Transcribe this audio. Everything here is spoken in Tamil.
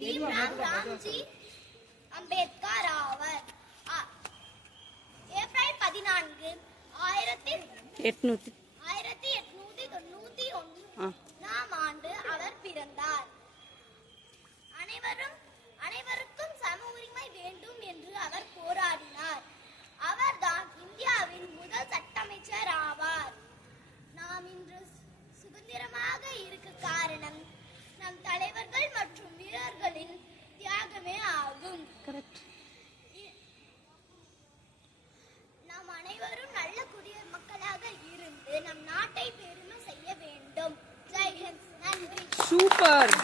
பீம்ராவ் ராம்ஜி அம்பேத்கர் ஆவர். ஏப்ரல் 14, 1891 ஆண்டு அவர் பிறந்தார். அனைவருக்கும் சம உரிமை வேண்டும் என்று அவர் போராடினார். அவர்தான் இந்தியாவின் முதல் சட்டமைச்சர் ஆவார். நாம் இன்று சுதந்திரமாக இருக்க காரணம் நம் தலைவர்கள் மற்றும் வீரர்களின் தியாகமே ஆகும். நாம் அனைவரும் நல்ல குடிமக்களாக இருந்து நம் நாட்டை பெருமை செய்ய வேண்டும். ஜெய் ஹிந்த். நன்றி. சூப்பர்.